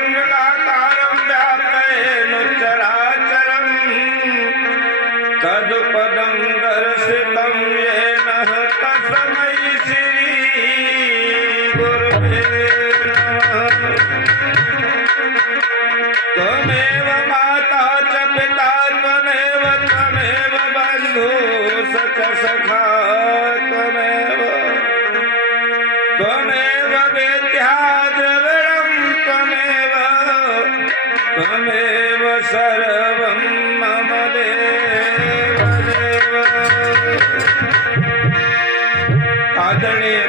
मंगलाकारं व्याप्तेन चराचरं तत्पदं दर्शितं येन तस्मै श्री गुरुवे नमः। त्वमेव माता च पिता त्वमेव बन्धु च सखा त्वमेव वेद्या द्रविणं त्वमेव सर्वं मम देव देव। आदरणीय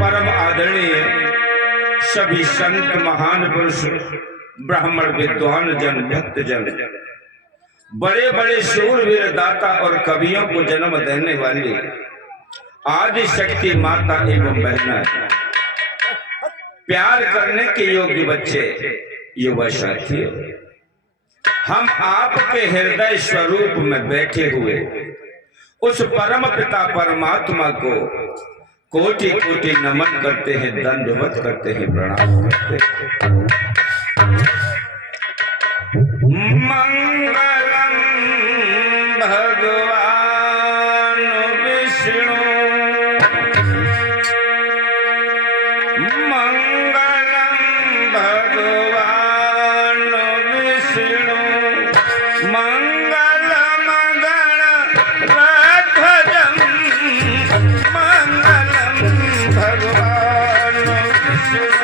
परम आदरणीय सभी संत महान पुरुष ब्राह्मण विद्वान जन भक्त जन बड़े बड़े शूरवीर दाता और कवियों को जन्म देने वाली आदि शक्ति माता एवं बहना, प्यार करने के योग्य बच्चे युवा साथी, हम आपके हृदय स्वरूप में बैठे हुए उस परम पिता परमात्मा को कोटि कोटि नमन करते हैं, दंडवत करते हैं, प्रणाम करते हैं। मंगलम भगवान विष्णु मंगलम भगवान विष्णु मंगलम गणराध्वजं मंगलम भगवान विष्णु।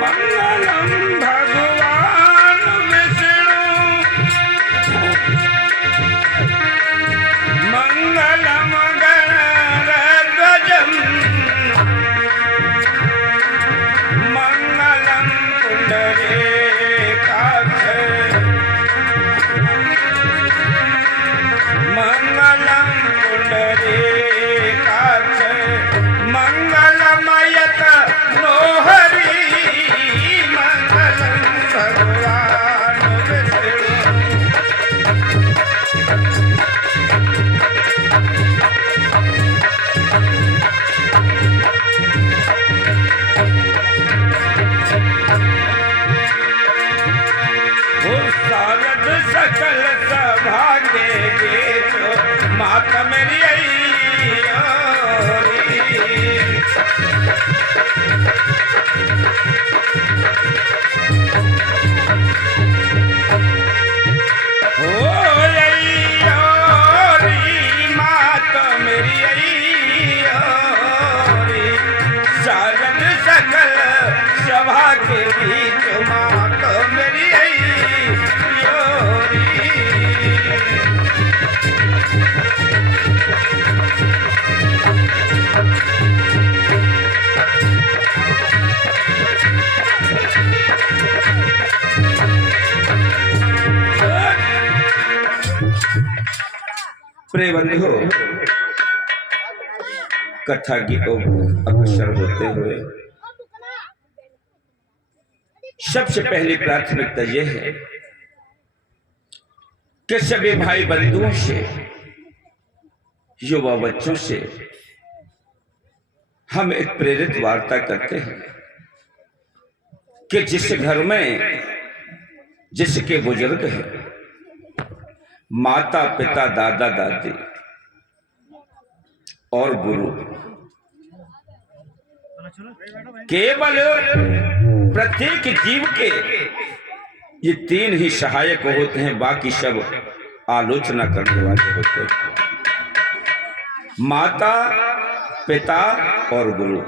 मंगलम भगवान विष्णु मंगलम गणराध्वजं मंगलम पुंडरीकाक्षं मंगलम पुंडरीकाक्षं मंगलमयत नोहरि भगवान विष्णु। शारद सकल सभा के बीच माता मेरी आई माता मेरी आई शारद सकल सभा के बीच माता मेरी आई। प्रिय बंधु, कथा की अग्रसर होते हुए सबसे पहली प्राथमिकता यह है कि सभी भाई बंधुओं से, युवा बच्चों से हम एक प्रेरित वार्ता करते हैं कि जिस घर में जिसके बुजुर्ग हैं, माता पिता दादा दादी और गुरु, केवल प्रत्येक जीव के ये तीन ही सहायक होते हैं, बाकी सब आलोचना करने वाले होते हैं। माता पिता और गुरु,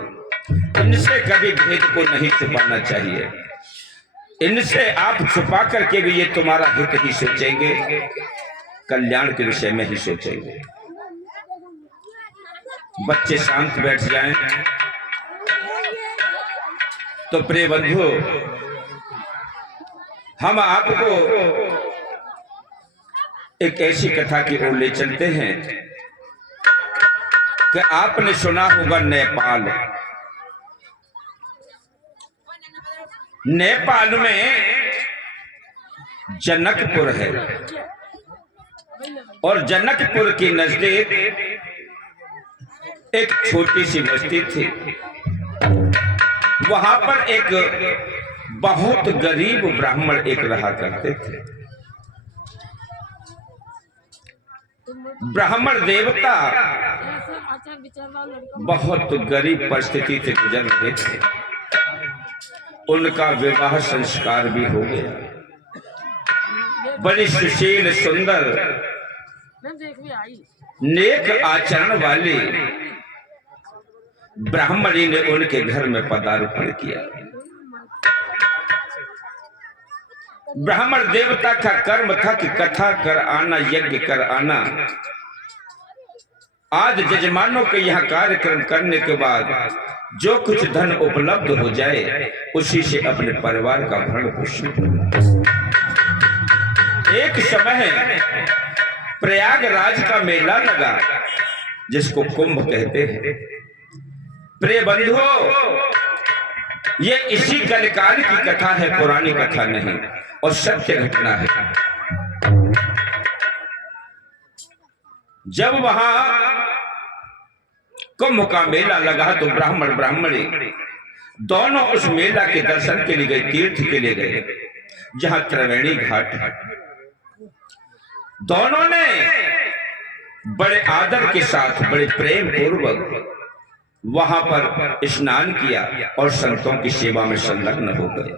इनसे कभी भेद को नहीं छुपाना चाहिए। इनसे आप छुपा करके भी ये तुम्हारा हित ही सोचेंगे, कल्याण के विषय में ही सोचेंगे। बच्चे शांत बैठ जाएं। तो प्रिय बंधु, हम आपको एक ऐसी कथा की ओर ले चलते हैं कि आपने सुना होगा नेपाल में जनकपुर है और जनकपुर के नजदीक एक छोटी सी बस्ती थी। वहां पर एक बहुत गरीब ब्राह्मण एक रहा करते थे। ब्राह्मण देवता बहुत गरीब परिस्थिति से गुजर रहे थे। उनका विवाह संस्कार भी हो गया। बड़ी सुशील सुंदर नेक आचरण वाली ब्राह्मणी ने उनके घर में पदार्पण किया। ब्राह्मण देवता का कर्म था कि कथा कर आना, यज्ञ कर आना। आज जजमानों के यहाँ कार्यक्रम करने के बाद जो कुछ धन उपलब्ध हो जाए उसी से अपने परिवार का भरण पोषण। एक समय प्रयागराज का मेला लगा जिसको कुंभ कहते हैं। प्रिय बंधुओं, ये इसी कलिकाल की कथा है, पुरानी कथा नहीं और सत्य घटना है। जब वहां कुंभ का मेला लगा तो ब्राह्मण ब्राह्मणी दोनों उस मेला के दर्शन के लिए गए, तीर्थ के लिए गए जहां त्रिवेणी घाट है। दोनों ने बड़े आदर के साथ, बड़े प्रेम पूर्वक वहां पर स्नान किया और संतों की सेवा में संलग्न हो गए।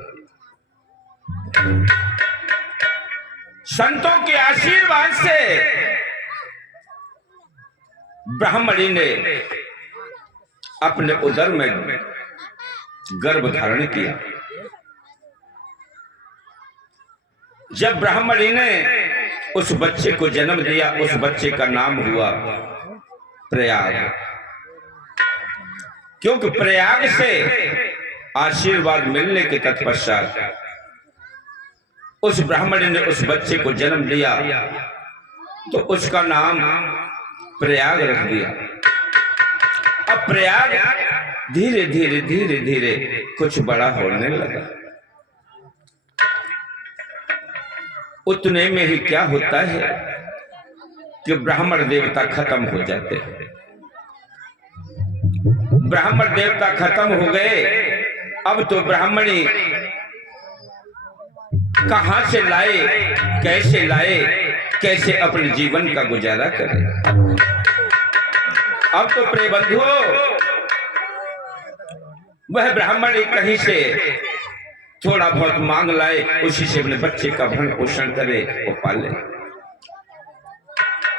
संतों के आशीर्वाद से ब्राह्मणी ने अपने उदर में गर्भ धारण किया। जब ब्राह्मणी ने उस बच्चे को जन्म दिया, उस बच्चे का नाम हुआ प्रयाग, क्योंकि प्रयाग से आशीर्वाद मिलने के तत्पश्चात उस ब्राह्मणी ने उस बच्चे को जन्म दिया तो उसका नाम प्रयाग रख दिया। अब प्रयाग धीरे धीरे धीरे धीरे कुछ बड़ा होने लगा। उतने में ही क्या होता है कि ब्राह्मण देवता खत्म हो जाते हैं। ब्राह्मण देवता खत्म हो गए। अब तो ब्राह्मणी कहां से लाए, कैसे लाए, कैसे अपने जीवन का गुजारा करें। अब तो प्रिय बंधुओं, वह ब्राह्मणी कहीं से थोड़ा बहुत मांग लाए, उसी से अपने बच्चे का भरण पोषण करे और पाले।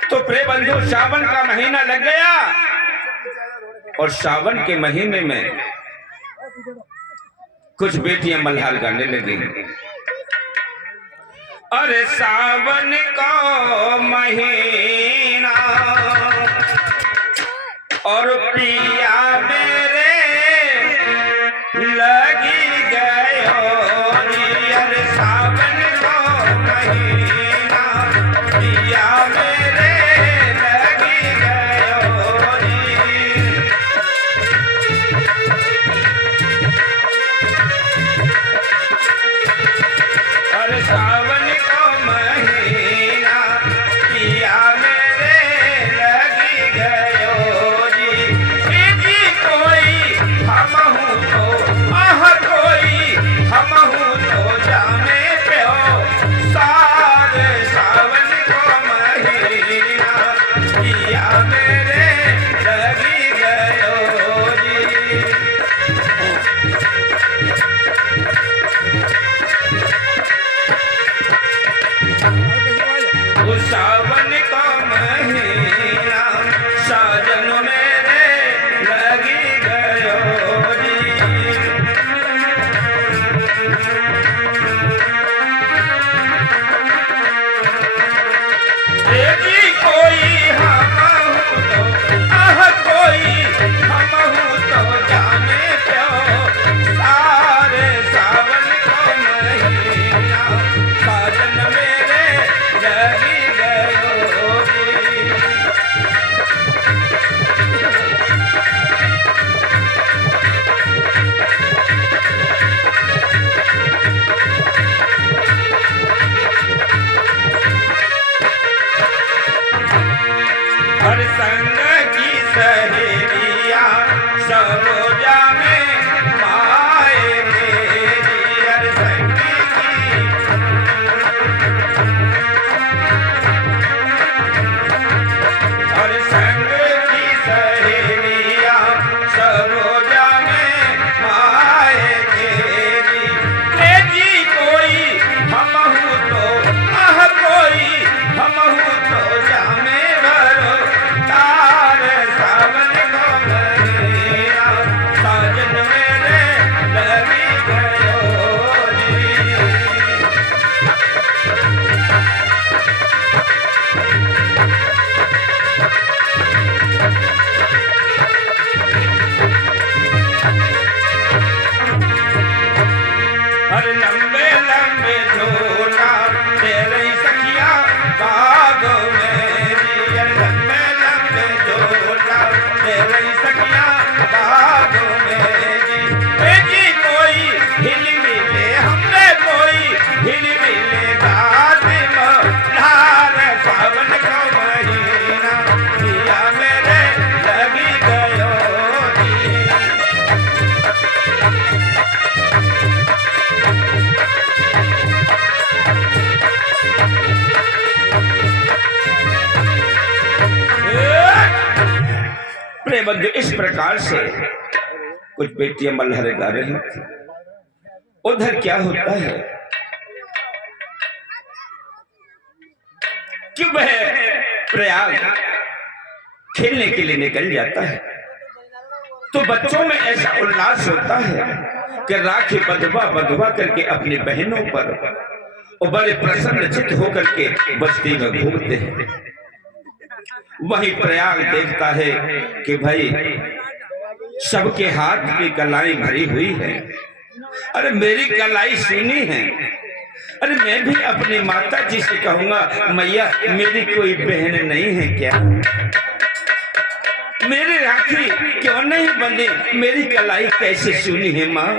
तो प्रिय बंधु, सावन का महीना लग गया और सावन के महीने में कुछ बेटियां मल्हार गाने लगी। अरे सावन का महीना और पिया मेरे लगी गयो। अरे सावन का महीना पिया मेरे लगी गयो। अरे सावन का महीना पिया मेरे लगी गयो जी। कोई हम हूँ तो आह को प्रकार से कुछ बेटियां मल्हरे गा रही थी। उधर क्या होता है कि वह प्रयाग खेलने के लिए निकल जाता है तो बच्चों में ऐसा उल्लास होता है कि राखी बंधवा बंधवा करके अपनी बहनों पर और बड़े प्रसन्नचित्त होकर के बस्ती में घूमते हैं। वही प्रयाग देखता है कि भाई सबके हाथ की कलाई भरी हुई है, अरे मेरी कलाई सुनी है, अरे मैं भी अपनी माता जी से कहूंगा मैया मेरी कोई बहन नहीं है क्या, मेरी राखी क्यों नहीं बंधी, मेरी कलाई कैसे सुनी है माँ।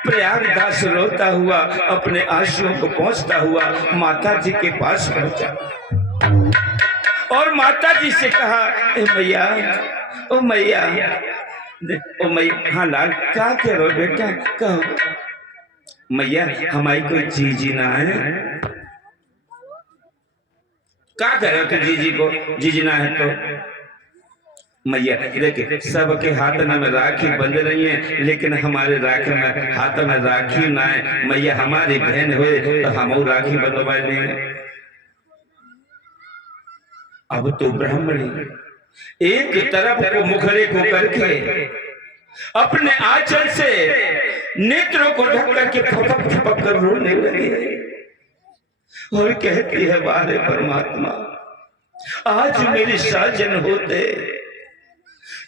प्रयागदास रोता हुआ अपने आंसुओं को पहुंचता हुआ माता जी के पास पहुंचा और माता जी से कहा ए मैया, ओ मैया, ओ मैया, हाँ लाल क्या कह रहे हो बेटा, कहो मैया हमारी कोई जीजी ना है, क्या कह रहे हो तुम जीजी को, जीजी ना है तो मैया देखिए सबके हाथ में राखी बंध रही है लेकिन हमारे राखी में हाथ में राखी ना है, मैया हमारी बहन हुए तो हम राखी बंधवा लेंगे। अब तो ब्राह्मणी एक तरफ को मुखड़े को करके अपने आंचल से नेत्रों को ढक करके फपक फपक कर रोने लगी और कहती है वारे परमात्मा आज मेरी साजन होते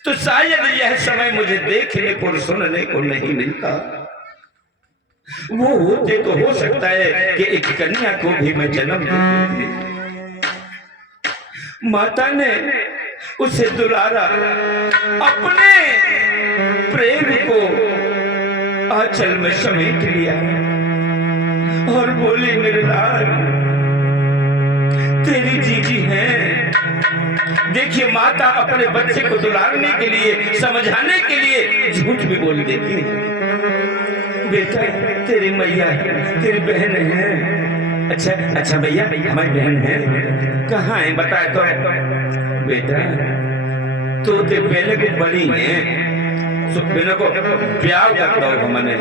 तो शायद यह समय मुझे देखने को सुनने को नहीं मिलता, वो होते तो हो सकता है कि एक कन्या को भी मैं जन्म देती। माता ने उसे दुलारा, अपने प्रेम को आंचल में समेट लिया और बोली मेरे लाल तेरी जीजी है। देखिए माता अपने बच्चे को दुलारने के लिए समझाने के लिए झूठ भी बोल देती है। बेटा तेरी मैया तेरी बहन है। अच्छा अच्छा भैया हमारी बहन है, कहाँ है बताए तो। बेटा तो ते पहले को बड़ी है तो बेटा को ब्याह कर दो हमने,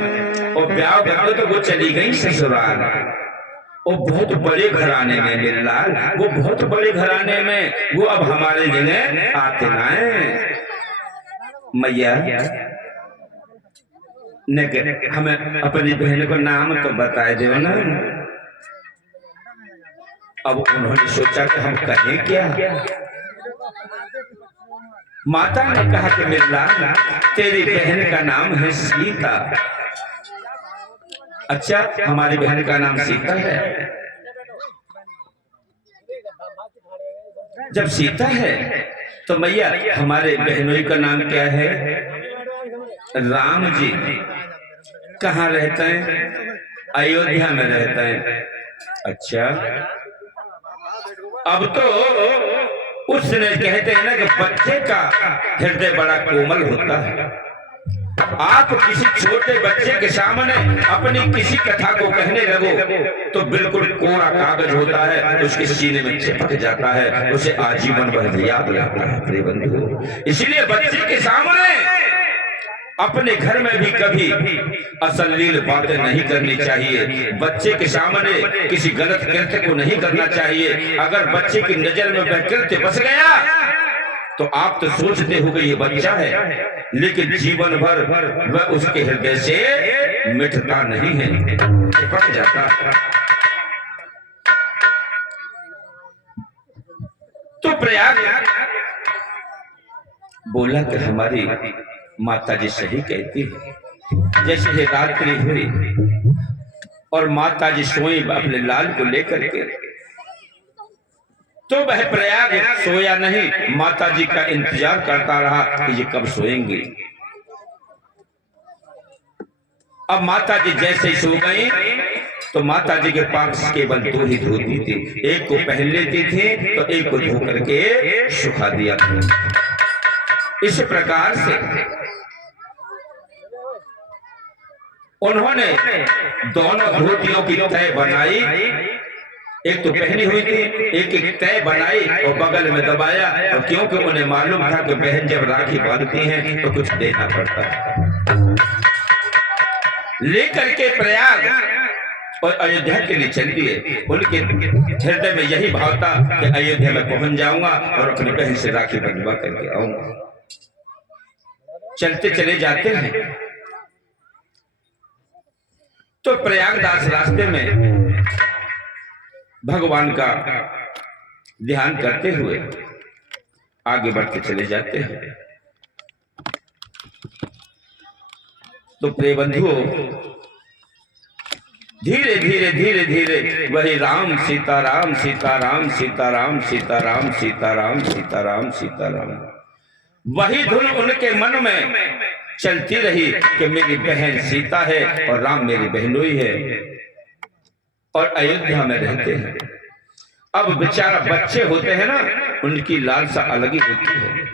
और ब्याह कर दो तो वो चली गई ससुराल, वो बहुत बड़े घराने में मेरे लाल, वो बहुत बड़े घराने में, वो अब हमारे जगह आते ना है। मैया हमें अपनी बहन को नाम तो बताए दो ना। अब उन्होंने सोचा कि हम कहें क्या। माता ने कहा कि मेरे लाल तेरी बहन का नाम है सीता। अच्छा हमारी बहन का नाम सीता है। जब सीता है तो मैया हमारे बहनोई का नाम क्या है। राम जी कहाँ रहते हैं, अयोध्या में रहते हैं। अच्छा अब तो उसने कहते हैं ना कि बच्चे का हृदय बड़ा कोमल होता है। आप किसी छोटे बच्चे के सामने अपनी किसी कथा को कहने लगो तो बिल्कुल कोरा कागज होता है, उसके सीने में चिपक जाता है, उसे आजीवन भर याद रहता है प्रिय बंधु। इसलिए बच्चे के सामने अपने घर में भी कभी अश्लील बातें नहीं करनी चाहिए, बच्चे के सामने किसी गलत कृत्य को नहीं करना चाहिए। अगर बच्चे की नजर में वह कृत्य बस गया तो आप तो सोचते हो कि ये बच्चा है, लेकिन जीवन भर वह उसके हृदय से मिटता नहीं है, चिपक जाता है। तो प्रयाग बोला कि हमारी माता जी सही कहती है। जैसे ही रात्रि हुई और माता जी सोई अपने लाल को लेकर के, तो वह प्रयाग सोया नहीं, माता जी का इंतजार करता रहा कि ये कब सोएंगे। अब माता जी जैसे ही सो गई तो माता जी के पास केवल दो ही धोती थी, एक को पहन लेती थी तो एक को धो करके सुखा दिया था। इस प्रकार से उन्होंने दोनों धोतियों की तय बनाई एक तो पहनी हुई थी, एक एक तय बनाई और बगल में दबाया, और क्योंकि उन्हें मालूम था कि बहन जब राखी बांधती हैं तो कुछ देना पड़ता है, लेकर के प्रयाग और अयोध्या के लिए चल दिए। उनके हृदय में यही भाव था कि अयोध्या में पहुंच जाऊंगा और अपनी बहन से राखी बंधवा करके आऊंगा। चलते चले जाते हैं तो प्रयागदास रास्ते में भगवान का ध्यान करते हुए आगे बढ़ते चले जाते हैं। तो प्रिय बंधुओं, धीरे धीरे धीरे धीरे वही राम सीताराम सीताराम सीताराम सीताराम सीताराम सीताराम सीताराम, वही धुन उनके मन में चलती रही कि मेरी बहन सीता है और राम मेरी बहनोई है और अयोध्या में रहते हैं। अब बेचारा बच्चे होते हैं ना, उनकी लालसा अलग ही होती है।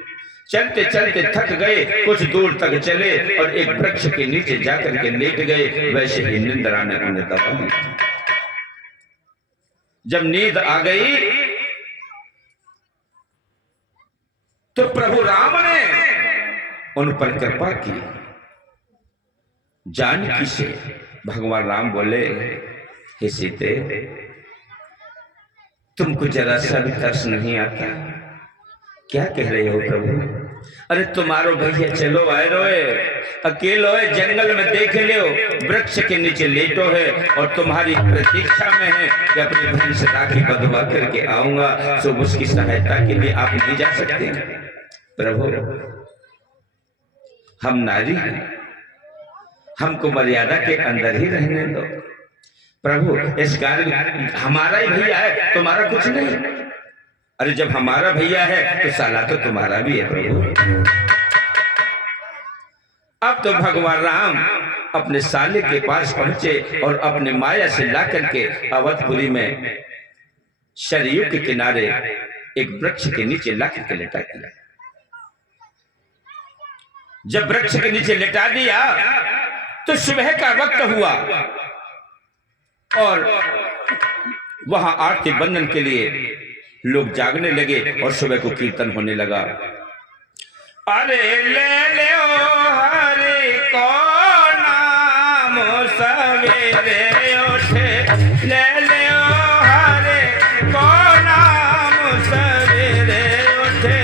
चलते चलते थक गए, कुछ दूर तक चले और एक वृक्ष के नीचे जाकर के लेट गए। वैसे ही निंद्रा ने उन्हें दबा दिया। जब नींद आ गई तो प्रभु राम ने उन पर कृपा की। जानकी से भगवान राम बोले, हे सीते, तुमको जरा सा भी तरस नहीं आता? क्या कह रहे हो प्रभु? अरे तुम्हारो भैया चलो आए रोए, अकेलो है, जंगल में देख लो, वृक्ष के नीचे लेटो है और तुम्हारी प्रतीक्षा में है कि अपनी बहन से राखी बंधवा करके आऊंगा। सो उसकी सहायता के लिए आप नहीं जा सकते? प्रभु, हम नारी हैं, हमको मर्यादा के अंदर ही रहने दो। प्रभु, इस कार्य हमारा ही भैया है, तुम्हारा कुछ नहीं। अरे जब हमारा भैया है तो साला तो तुम्हारा भी है प्रभु। अब तो भगवान राम अपने साले के पास पहुंचे और अपने माया से ला करके अवधपुरी में सरयू के किनारे एक वृक्ष के नीचे ला करके लेटा दिया। जब वृक्ष के नीचे लेटा दिया तो सुबह का वक्त हुआ और वहां आरती बंदन के लिए लोग जागने लगे और सुबह को कीर्तन होने लगा। अरे ले ले हरि को नाम सवेरे उठे, ले ले हरि को नाम सवेरे उठे।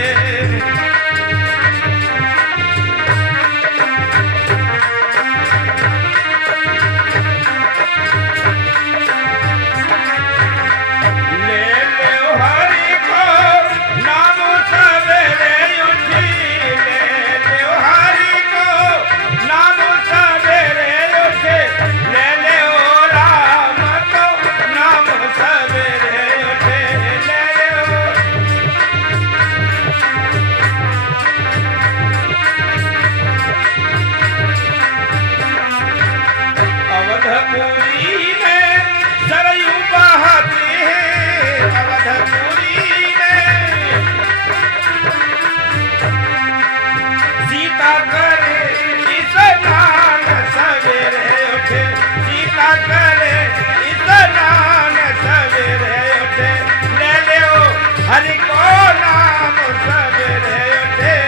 हरि को नाम सवेरे उठे।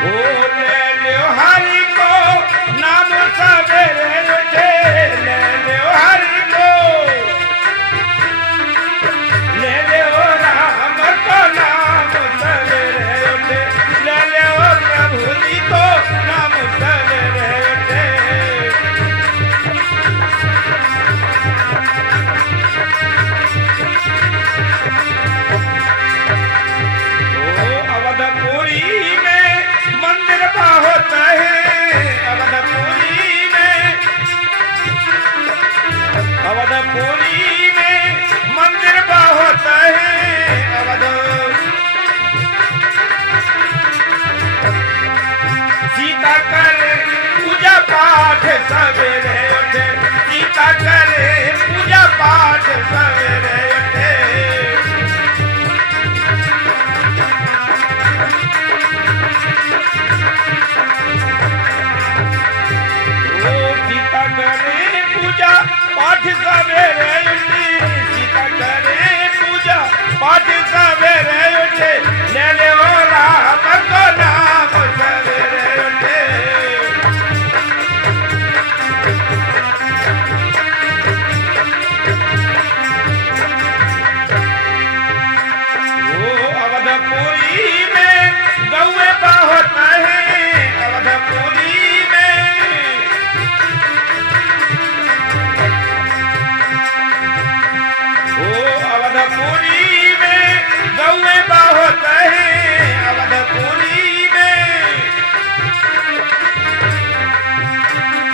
ओ ले लो हरि को नाम सवेरे उठे, ले लो हरि को, ले लो राम को नाम सवेरे उठे, ले लो प्रभु जी को नाम सवेरे उठे। अवधपुरी में मंदिर बहुत है, अवधपुरी में, अवधपुरी में मंदिर बहुत है। अवध सीता करे पूजा पाठ सवेरे उठे, सीता करे पूजा पाठ सवेरे उठे। पाठ सवेरे उठी सीता करे पूजा पाठ सवेरे उठे ले ले ओ राम को नाम सवेरे उठे वो अवधपुरी में गौए बहुत है अवधपुरी अवधपुरी में गौए बहुत है अवधपुरी में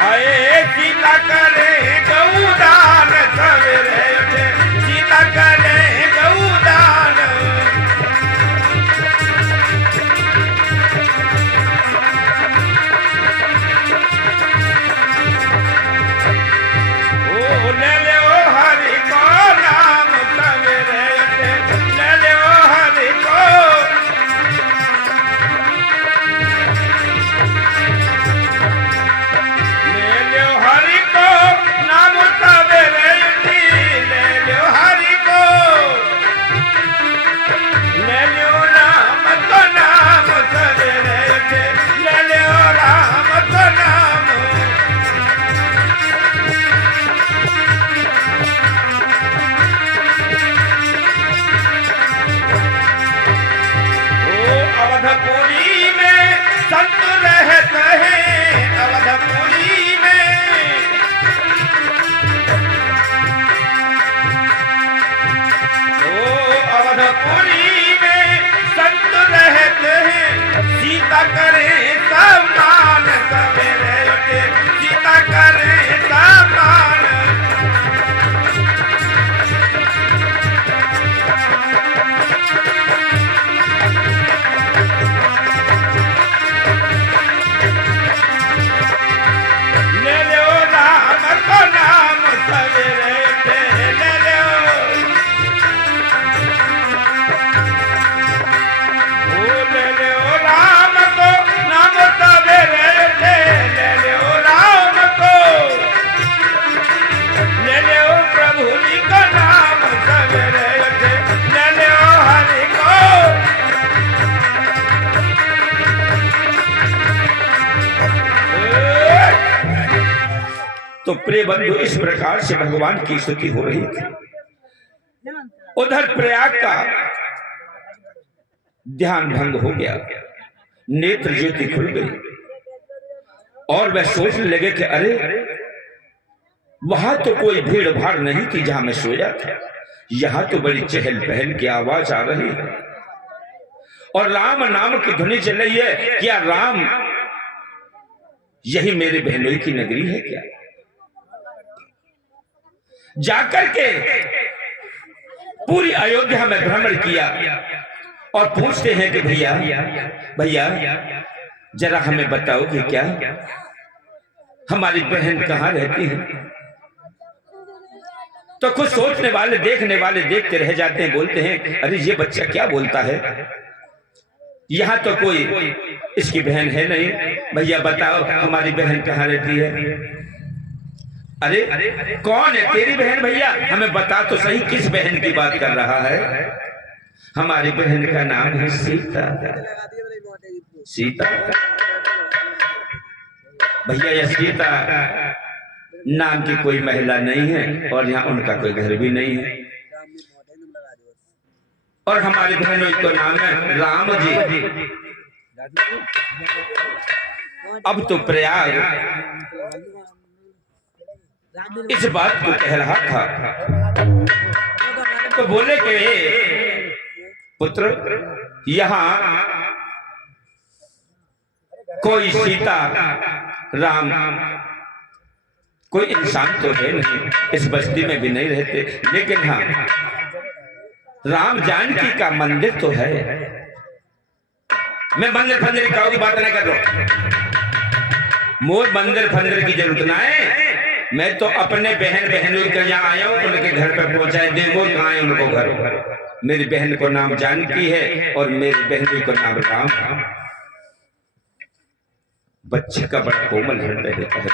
आए सीता करे गौदान सवेरे उठे सीता करे गौदान ओ ले ले ओ हरि को नाम सवेरे उठे ले ले ओ हरि को ले ले ओ हरि को नाम सवेरे उठी ले ले ओ हरि को ले ले ओ राम को नाम सवेरे उठे ले ले ओ राम को नाम अवधपुरी में संत रहते हैं अवधपुरी में ओ अवधपुरी में संत रहते हैं सीता करे सम्मान सवेरे उठे सीता करे सम्मान ले ले ओ राम को नाम सवेरे उठे ले ले ओ ले ले ओ राम को नाम सवेरे उठे ले ले ओ राम को ले ले ओ प्रभु जी का नाम सवेरे उठे ले ले ओ हरि को तो प्रिय बंधु इस प्रकार से भगवान की स्तुति हो रही थी। उधर प्रयाग का ध्यान भंग हो गया, नेत्र ज्योति खुल गई और वह सोचने लगे कि अरे वहां तो कोई भीड़ भाड़ नहीं थी जहां मैं सोया था, यहां तो बड़ी चहल पहल की आवाज आ रही है और राम नाम की ध्वनि चल रही है। क्या राम यही मेरे बहनोई की नगरी है क्या? जाकर के पूरी अयोध्या में भ्रमण किया और पूछते हैं कि भैया भैया जरा हमें बताओ कि क्या हमारी बहन कहां रहती है? तो कुछ सोचने वाले देखने वाले देखते रह जाते हैं, बोलते हैं अरे ये बच्चा क्या बोलता है, यहां तो कोई इसकी बहन है नहीं, भैया बताओ हमारी बहन कहां रहती है? अरे कौन है तेरी बहन भैया, हमें बता तो सही किस बहन की बात कर रहा है? हमारी बहन का नाम है सीता। सीता भैया यह सीता नाम की कोई महिला नहीं है और यहाँ उनका कोई घर भी नहीं है और हमारी बहनों का नाम है राम जी। अब तो प्रयाग इस बात को कह रहा था तो बोले कि पुत्र यहाँ कोई सीता राम कोई इंसान तो है नहीं, इस बस्ती में भी नहीं रहते, लेकिन हाँ राम जानकी का मंदिर तो है। मैं मंदिर फंदिर की बात नहीं कर रहा हूं, मोर मंदिर फंदिर की जरूरत ना है, मैं तो अपने बहन बहनों के यहाँ आया हूँ, उनके घर पर पहुंचाए दे, मोर कहाँ है उनको घर। मेरी बहन को नाम जानकी है और मेरी बहनों को नाम राम। बच्चे का बड़ा कोमल हृदय रहता है।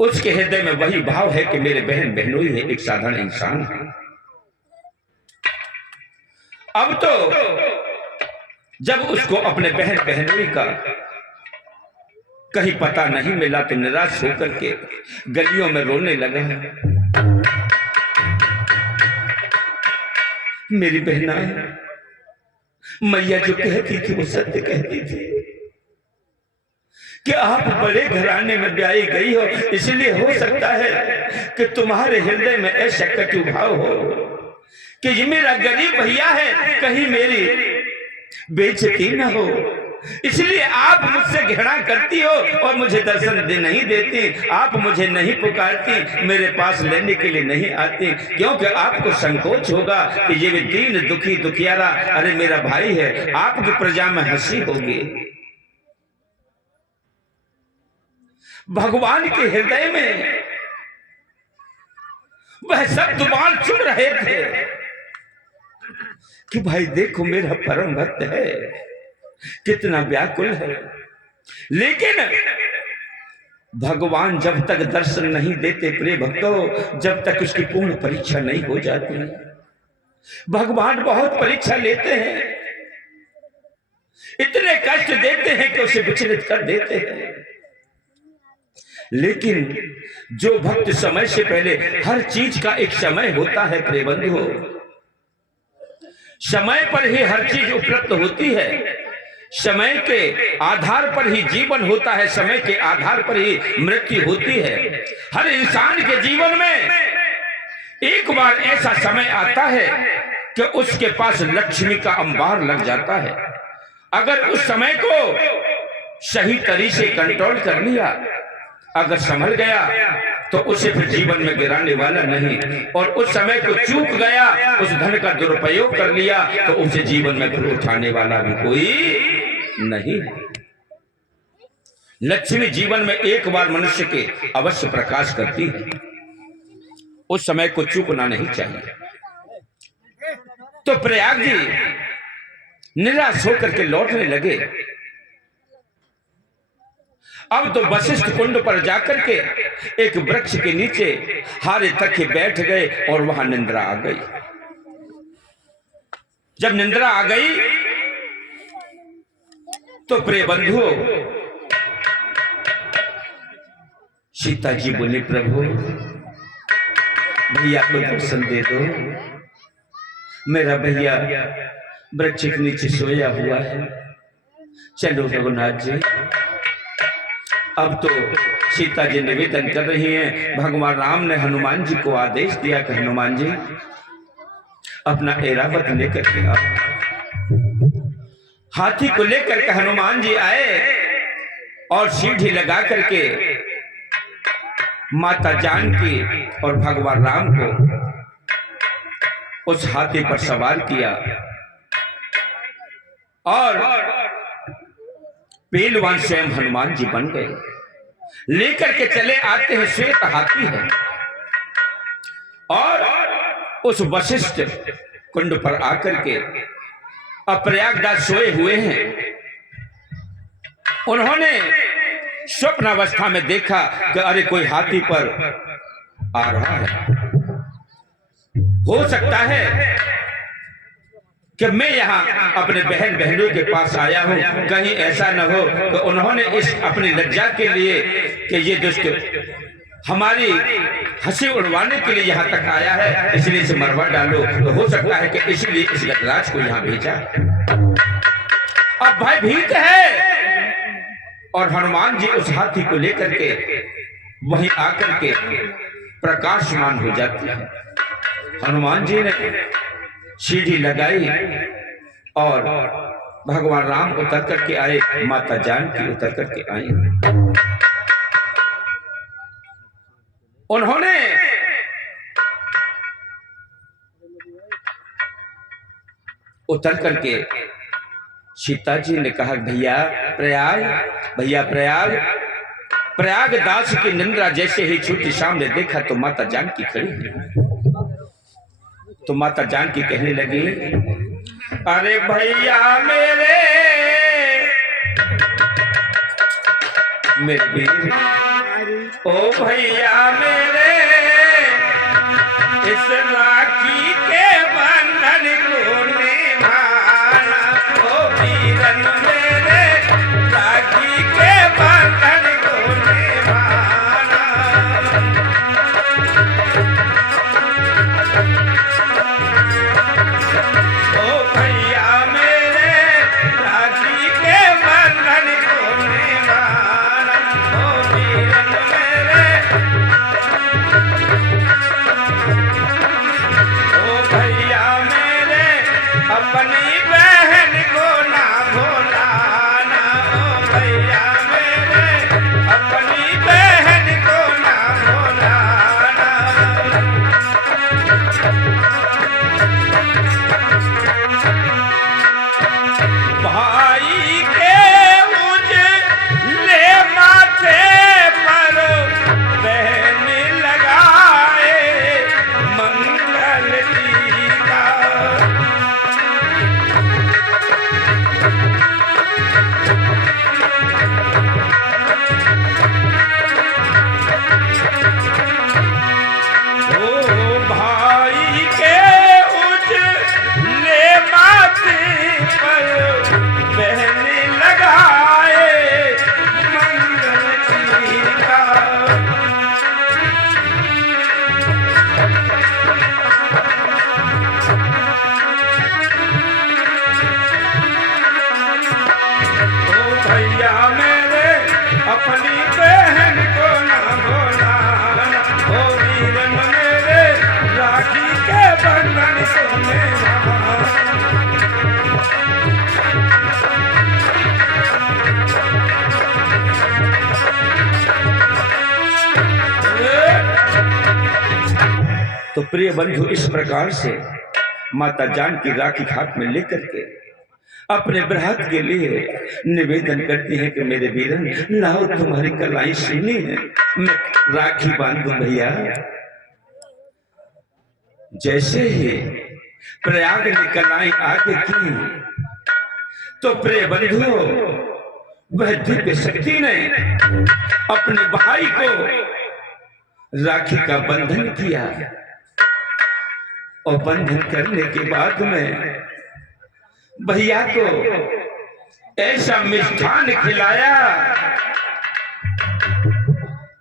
उसके हृदय में वही भाव है कि मेरे बहन बहनोई है, एक साधारण इंसान है। अब तो जब उसको अपने बहन बहनोई का कहीं पता नहीं मिला तो निराश होकर के गलियों में रोने लगा। मेरी बहना, मैया जो कहती थी वो सत्य कहती थी कि आप बड़े घराने में ब्याही गई हो, इसलिए हो सकता है कि तुम्हारे हृदय में ऐसा कटु भाव हो कि ये मेरा गरीब भैया है, कहीं मेरी बेइज्जती न हो, इसलिए आप मुझसे घृणा करती हो और मुझे दर्शन नहीं देती, आप मुझे नहीं पुकारती, मेरे पास लेने के लिए नहीं आती, क्योंकि आपको संकोच होगा कि ये भी दीन दुखी दुखियारा, अरे मेरा भाई है, आपकी प्रजा में हंसी होगी। भगवान के हृदय में वह सब जुबान चुन रहे थे कि भाई देखो मेरा परम भक्त है, कितना व्याकुल है, लेकिन भगवान जब तक दर्शन नहीं देते प्रिय भक्तों, जब तक उसकी पूर्ण परीक्षा नहीं हो जाती। भगवान बहुत परीक्षा लेते हैं, इतने कष्ट देते हैं कि उसे विचलित कर देते हैं, लेकिन जो भक्त समय से पहले, हर चीज का एक समय होता है प्रिय बंधु, समय पर ही हर चीज उपलब्ध होती है, समय के आधार पर ही जीवन होता है, समय के आधार पर ही मृत्यु होती है। हर इंसान के जीवन में एक बार ऐसा समय आता है कि उसके पास लक्ष्मी का अंबार लग जाता है। अगर उस समय को सही तरीके से कंट्रोल कर लिया, अगर संभल गया तो उसे फिर जीवन में गिराने वाला नहीं, और उस समय को चूक गया, उस धन का दुरुपयोग कर लिया तो उसे जीवन में फिर उठाने वाला भी कोई नहीं। लक्ष्मी जीवन में एक बार मनुष्य के अवश्य प्रकाश करती है, उस समय को चूकना नहीं चाहिए। तो प्रयाग जी निराश होकर के लौटने लगे। अब तो वशिष्ठ कुंड पर जाकर के एक वृक्ष के नीचे हारे तक बैठ गए और वहां निंद्रा आ गई। जब निंद्रा आ गई तो प्रिय बंधुओं, सीता जी बोले प्रभु भैया को दर्शन दे दो, मेरा भैया वृक्ष के नीचे सोया हुआ है, चलो रघुनाथ जी। अब तो सीता जी निवेदन कर रही हैं, भगवान राम ने हनुमान जी को आदेश दिया कि हनुमान जी अपना ऐरावत लेकर के आओ। हाथी को लेकर के हनुमान जी आए और सीढ़ी लगा करके माता जानकी और भगवान राम को उस हाथी पर सवार किया और पहलवान स्वयं हनुमान जी बन गए। लेकर के चले आते हैं, श्वेत हाथी है, और उस वशिष्ठ कुंड पर आकर के प्रयागराज सोए हुए हैं। उन्होंने स्वप्न अवस्था में देखा कि अरे कोई हाथी पर आ रहा है, हो सकता है कि मैं यहाँ अपने बहन बहनों के पास आया हूँ, कहीं ऐसा न हो कि उन्होंने इस अपनी लज्जा के लिए कि ये दुष्ट हमारी हंसी उड़वाने के लिए यहाँ तक आया है, इसलिए इसे मरवा डालो। तो हो सकता है कि इसलिए इस गजराज को यहाँ भेजा। अब भाई भीत है, और हनुमान जी उस हाथी को लेकर के वहीं आकर के प्रकाशमान हो जाते हैं। हनुमान जी ने सीढ़ी लगाई और भगवान राम उतर करके आए, माता जानकी उतर करके आई। उन्होंने उतर करके सीता जी ने कहा भैया प्रयाग दास की निंद्रा जैसे ही छूटी, सामने देखा तो माता जानकी खड़ी है। तो माता जानकी कहने लगी अरे भैया मेरे वीर, ओ भैया मेरे इस राखी के बंधन को निभाना, ओ वीरन मेरे राखी के बंधन को निभाना। ओ भैया मेरे राखी के बंधन को निभाना, ओ वीरन मेरे। ओ भैया मेरे अपनी बहन को ना भुलाना, ओ भैया मेरे अपनी बहन को ना भुलाना। भाई के उजले माथे पर बहन लगाए मंगल टीका। ओ भाई के उजले माथे पर बहन लगाए मंगल टीका। ओ भैया मेरे अपनी बहन को ना भुलाना, ओ वीरन मेरे राखी के बंधन को निभाना। तो प्रिय बंधु, इस प्रकार से माता जानकी राखी हाथ में लेकर के अपने बरात के लिए निवेदन करती है कि मेरे वीरन लाओ तुम्हारी कलाई सीनी है, मैं राखी बांधू भैया। जैसे ही प्रयाग ने कलाई आगे की तो प्रिय बंधु वह दिव्य शक्ति ने अपने भाई को राखी का बंधन किया और बंधन करने के बाद में भैया को ऐसा मिष्ठान खिलाया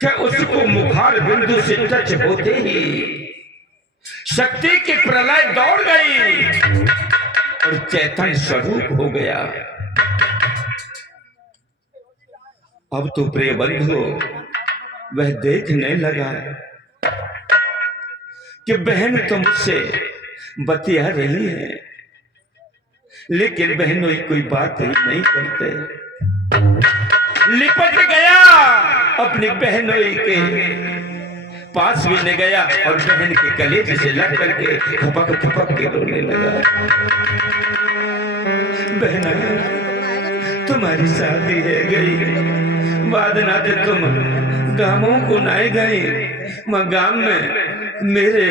कि उसको मुखार बिंदु से टच होते ही शक्ति की प्रलय दौड़ गई और चैतन्य स्वरूप हो गया। अब तो प्रिय बंधु वह देखने लगा कि बहन तो मुझसे बतिया रही है, लेकिन बहनों कोई बात ही नहीं करते। लिपट गया अपनी बहनों के पास भी नहीं गया और बहन के कलेजे से लग करके थपक थपक के रोने लगा। बहना तुम्हारी शादी है गई, बाद ना तो तुम गांवों को नाए गए, मैं गांव में मेरे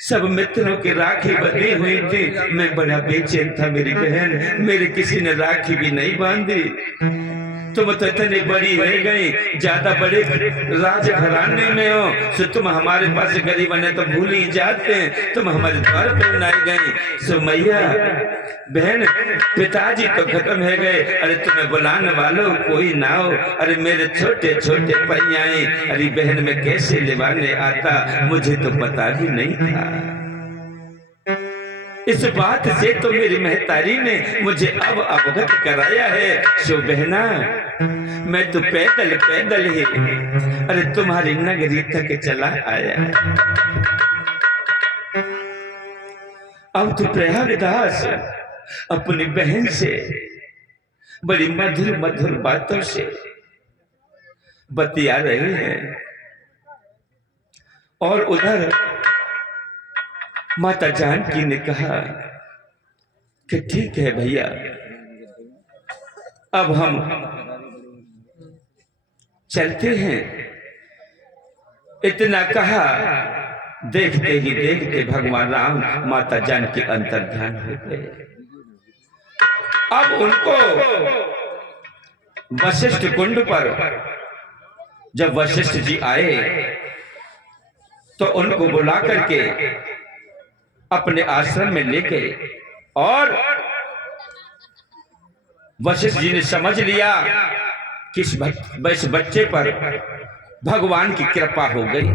सब मित्रों की राखी बंधी हुई थी, मैं बड़ा बेचैन था। मेरी बहन मेरे किसी ने राखी भी नहीं बांधी। तुम तो इतनी बड़ी रह गई, ज्यादा बड़े राज घराने में हो, सो तुम हमारे पास गरीब ने तो भूल ही जाते हैं, तुम हमारे द्वार पर नहीं गई। सो मैया बहन पिताजी तो खत्म है गए, अरे तुम्हें बुलाने वालों कोई ना हो, अरे मेरे छोटे छोटे पैयाए, अरे बहन में कैसे लिवाने आता, मुझे तो पता भी नहीं था। इस बात से तो मेरी महतारी ने मुझे अब अवगत कराया है। सो बहना मैं तो पैदल पैदल ही अरे तुम्हारी नगरी तक चला आया। अब तो प्रयागदास अपनी बहन से बड़ी मधुर मधुर बातों से बतिया रहे हैं और उधर माता जानकी ने कहा कि ठीक है भैया, अब हम चलते हैं। इतना कहा, देखते ही देखते भगवान राम माता जानकी अंतर्ध्यान हो गए। अब उनको वशिष्ठ कुंड पर जब वशिष्ठ जी आए तो उनको बुला करके अपने आश्रम में ले गए और वशिष्ठ जी ने समझ लिया कि इस बच्चे पर भगवान की कृपा हो गई।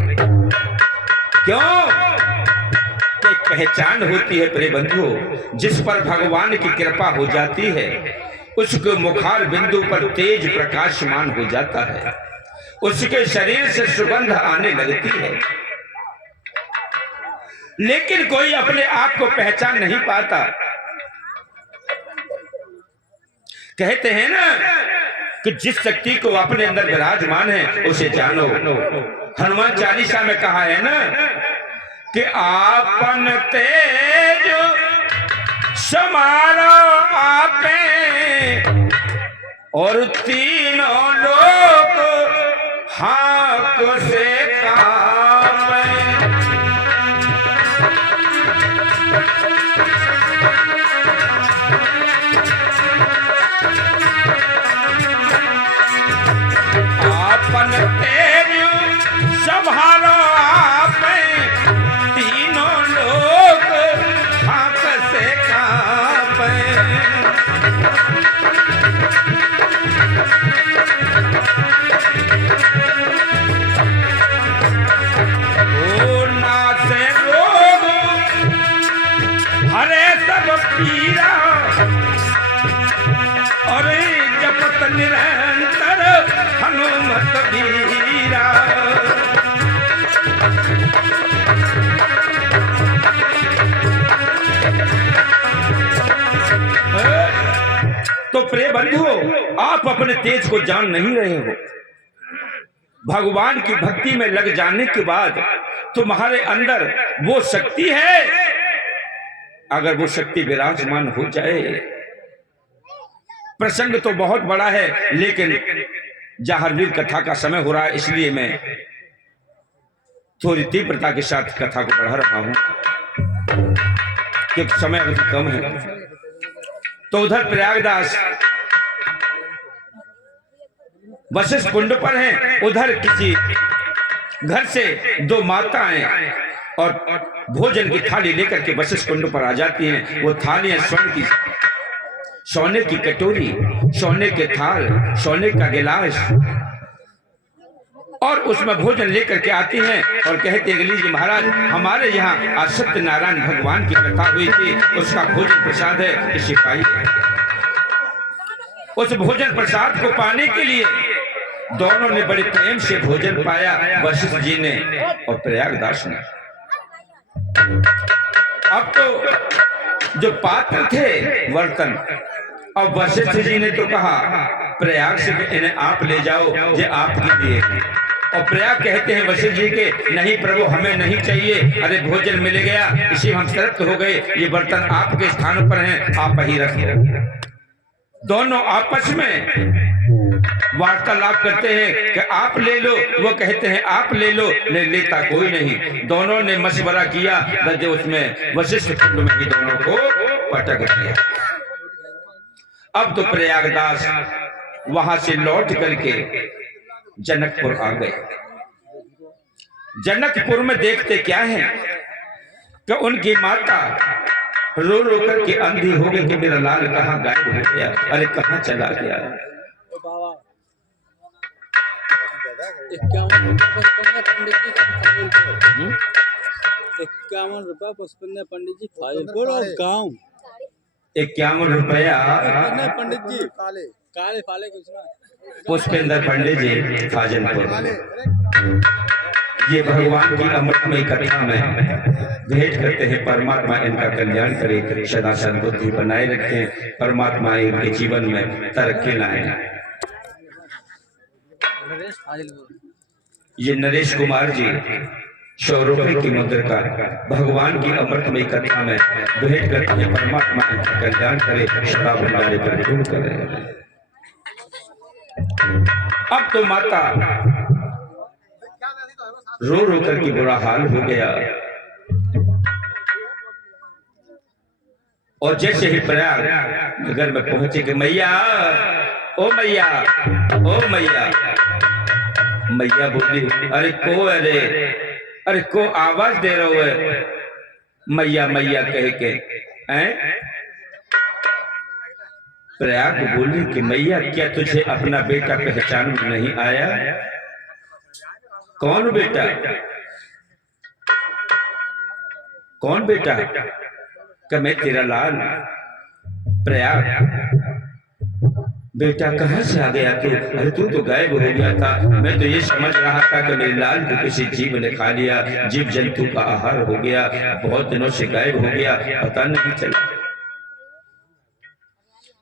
क्यों? एक पहचान होती है प्रिय बंधु, जिस पर भगवान की कृपा हो जाती है उसके मुखार बिंदु पर तेज प्रकाशमान हो जाता है, उसके शरीर से सुगंध आने लगती है। लेकिन कोई अपने आप को पहचान नहीं पाता। कहते हैं ना कि जिस शक्ति को अपने अंदर विराजमान है उसे जानो। हनुमान चालीसा में कहा है ना कि आपन तेज समारो आपे और तीनों लोग हाथ से कांपे। आपन तेज संभालो आपे तीनों लोग हाथ से कांपे। ओ नासे रोग हरे सब पीरा और जपत निरंतर हनुमत वीरा। तो प्रिय बंधु, आप अपने तेज को जान नहीं रहे हो। भगवान की भक्ति में लग जाने के बाद तुम्हारे अंदर वो शक्ति है, अगर वो शक्ति विराजमान हो जाए। प्रसंग तो बहुत बड़ा है, लेकिन जाहरवीर कथा का समय हो रहा है, इसलिए मैं थोड़ी तीव्रता के साथ कथा को बढ़ा रहा हूं क्योंकि समय अभी कम है। तो उधर प्रयागदास वशिष्ठ कुंड पर हैं, उधर किसी घर से दो माताएं और भोजन की थाली लेकर के वशिष्ठ कुंड पर आ जाती हैं। वो थालियां स्वर्ण की, सोने की कटोरी, सोने के थाल, सोने का गिलास और उसमें भोजन लेकर के आती हैं और कहते हैं लीजिए महाराज, हमारे यहाँ आज सत्यनारायण भगवान की कथा हुई थी, उसका भोजन प्रसाद है, इसे पाइए। उस भोजन प्रसाद को पाने के लिए दोनों ने बड़े प्रेम से भोजन पाया, वशिष्ठ जी ने और प्रयागदास ने। अब तो जो पात्र थे बर्तन, अब वशिष्ठ जी ने तो कहा प्रयाग से इन्हें आप ले जाओ, ये आपके लिए। और प्रयाग कहते हैं वशिष्ठ जी के, नहीं प्रभु हमें नहीं चाहिए, अरे भोजन मिल गया, इसी हम तृप्त हो गए, ये बर्तन आपके स्थान पर हैं, आप ही रखिए। दोनों आपस में वार्तालाप करते हैं कि आप ले लो, वो कहते हैं आप ले लो, लेता कोई नहीं। दोनों ने मशवरा किया, उसमें वशिष्ठ कुंड में ही दोनों को पटक दिया। अब तो प्रयागदास वहां से लौट करके जनकपुर आ गए। जनकपुर में देखते क्या है कि उनकी माता रो रो करके अंधी हो गई कि मेरा लाल कहाँ गायब हो गया, अरे कहाँ चला गया। 51 रुपया पुष्पेंद्र पंडित जी फाजिलपुर और गाँव। 51 रुपया पंडित जी काले फाले कुछ ना। पुष्पेंद्र पंडित जी फाजिलपुर। ये भगवान की अमृतमय कथा में भेंट करते हैं। परमात्मा इनका कल्याण करे, सदा सद्बुद्धि बनाए रखे, परमात्मा इनके जीवन में तरक्की लाए। ये नरेश कुमार जी 100 रुपए की मुद्रा का भगवान की अमृतमय कथा में भेंट करते हैं। परमात्मा इनका कल्याण करे, सदा बनाए पर दूर करे। अब तो माता रो रो करके बुरा हाल हो गया और जैसे ही प्रयाग नगर में पहुंचे कि मैया, ओ मैया, ओ मैया। मैया बोली, अरे को, अरे को आवाज दे रहे हो है मैया मैया कह के हैं? प्रयाग बोली कि मैया क्या तुझे अपना बेटा पहचान में नहीं आया? कौन बेटा? कौन बेटा? कि मैं तेरा लाल। प्रयाग, बेटा कहां से आ गया तू? अरे तू तो गायब हो गया था। मैं तो ये समझ रहा था कि मेरे लाल को किसी जीव ने खा लिया, जीव जंतु का आहार हो गया, बहुत दिनों से गायब हो गया, पता नहीं चला।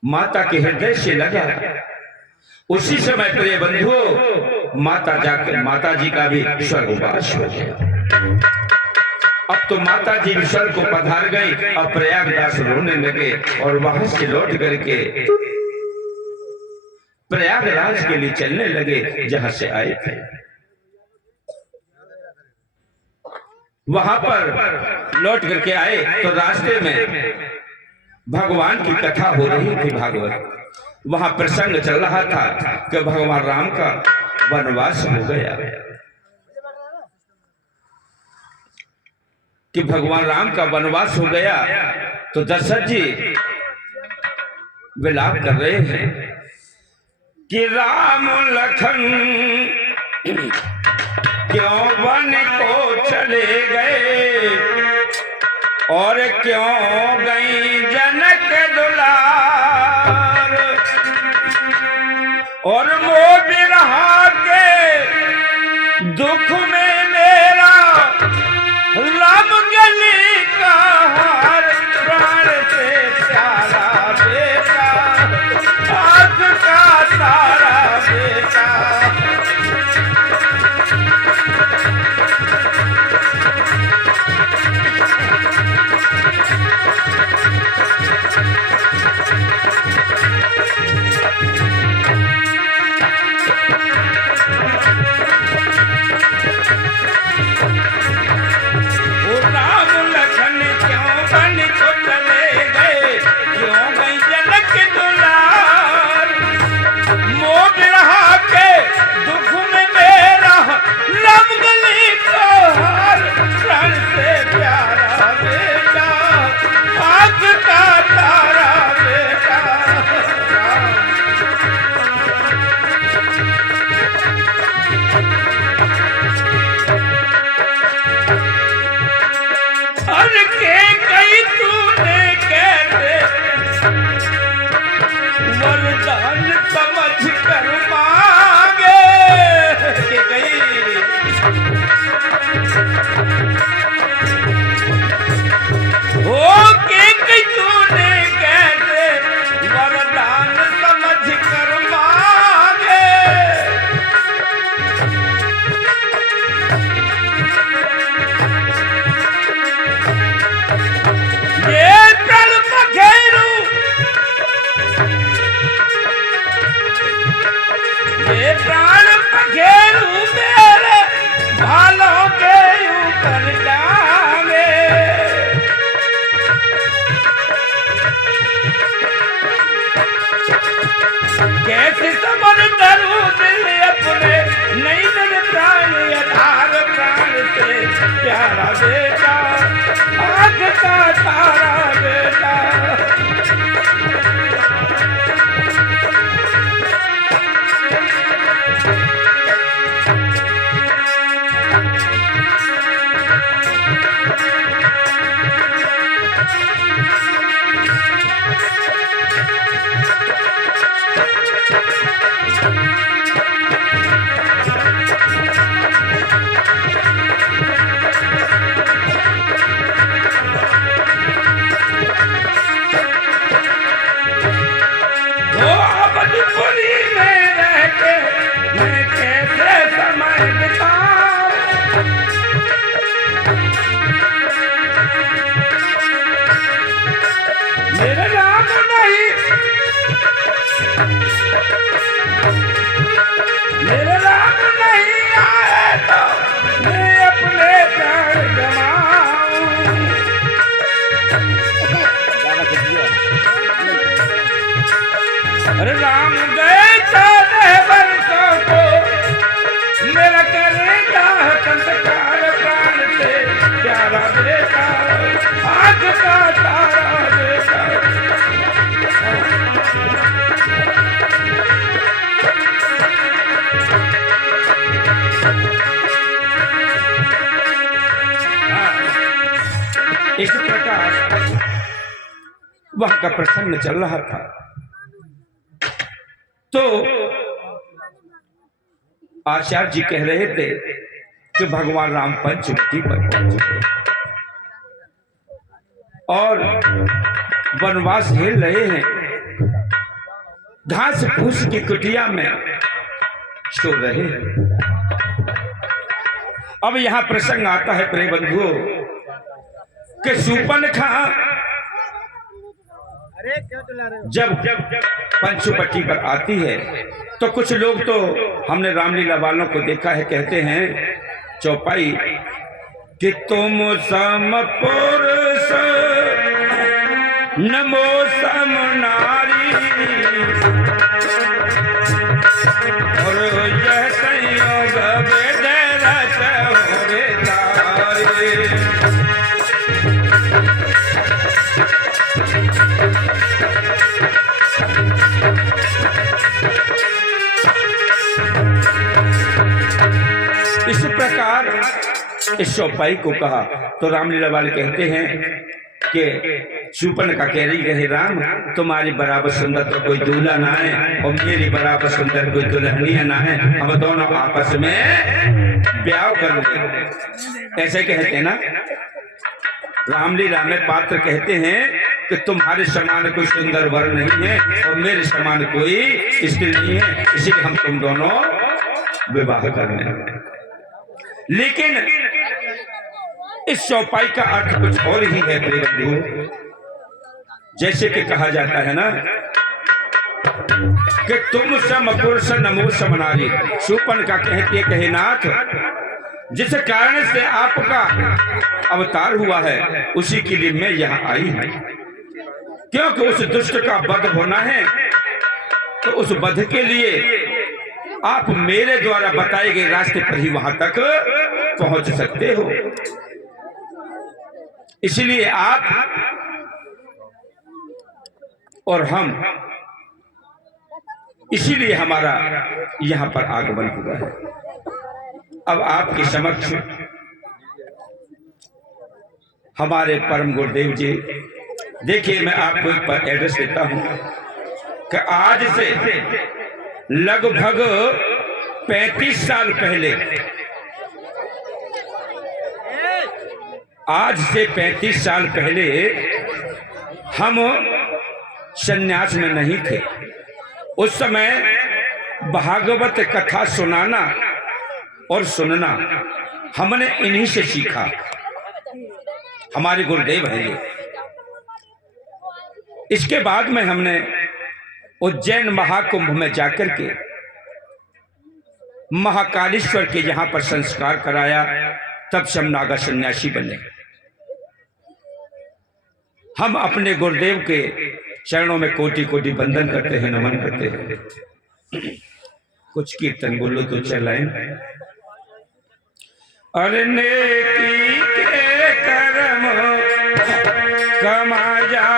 माता के हृदय से लगा। उसी समय प्रिय बंधुओं, माता जी का भी स्वर्गवास हो गया। अब तो माता जी भी स्वर्ग को पधार गई। अब प्रयागदास रोने लगे और वहां से लौट करके प्रयागराज के लिए चलने लगे जहां से आए थे। वहां पर लौट करके आए तो रास्ते में भगवान की कथा हो रही थी, भागवत। वहां प्रसंग चल रहा था कि भगवान राम का वनवास हो गया, कि भगवान राम का वनवास हो गया। तो दशरथ जी विलाप कर रहे हैं कि राम लखन क्यों वन को चले गए और क्यों गई जनक दुलार, और मोह बिरहा के दुख में मेरा राम गली का हार, प्राण से प्यारा बेटा, आग का तारा बेटा। प्यारा बेटा, आग का तारा बेटा। राम गए 14 वर्षों को वहां का प्रसंग चल रहा था। तो आचार्य जी कह रहे थे कि भगवान राम पंचवटी पर पहुंचे और वनवास झेल रहे हैं, घास फूस की कुटिया में सो रहे हैं। अब यहां प्रसंग आता है प्रिय बंधुओं कि शूर्पणखा जब पंचवटी पर आती है तो कुछ लोग तो हमने रामलीला वालों को देखा है, कहते हैं चौपाई कि तुम सम पुरुष नमो सम नारी और यह संयोग वेद रच होरे तारे। इस प्रकार इस चौपाई को कहा तो रामलीला वाले कहते हैं कि शूर्पणखा कह रही है राम तुम्हारी बराबर सुंदर तो कोई दूल्हा ना है और मेरी बराबर सुंदर कोई दुल्हनिया ना है, हम दोनों आपस में ब्याह कर ले। ऐसे कहते हैं ना रामलीला में पात्र कहते हैं कि तुम्हारे समान कोई सुंदर वर नहीं है और मेरे समान कोई स्त्री नहीं है, इसलिए हम तुम दोनों विवाह करने। लेकिन इस चौपाई का अर्थ कुछ और ही है प्रिय बंधु। जैसे कि कहा जाता है ना कि तुम सम पुरुष नमो सम नारी। शूर्पणखा कहती है कहे नाथ जिस कारण से आपका अवतार हुआ है उसी के लिए मैं यहाँ आई हूं, क्योंकि उस दुष्ट का वध होना है तो उस वध के लिए आप मेरे द्वारा बताए गए रास्ते पर ही वहां तक पहुंच सकते हो। इसलिए आप और हम, इसीलिए हमारा यहां पर आगमन हुआ है। अब आपके समक्ष हमारे परम गुरुदेव जी, देखिए मैं आपको एक एड्रेस देता हूं कि आज से लगभग 35 साल पहले, आज से 35 साल पहले हम सन्यास में नहीं थे। उस समय भागवत कथा सुनाना और सुनना हमने इन्हीं से सीखा। हमारे गुरुदेव हैं ये। इसके बाद में हमने उज्जैन महाकुंभ में जाकर के महाकालेश्वर के यहां पर संस्कार कराया, तब से हम नागा सन्यासी बने। हम अपने गुरुदेव के चरणों में कोटि कोटि वंदन करते हैं, नमन करते हैं। कुछ कीर्तन बोलो तो चलाएं। अरे नेकी के कर्म कमा जा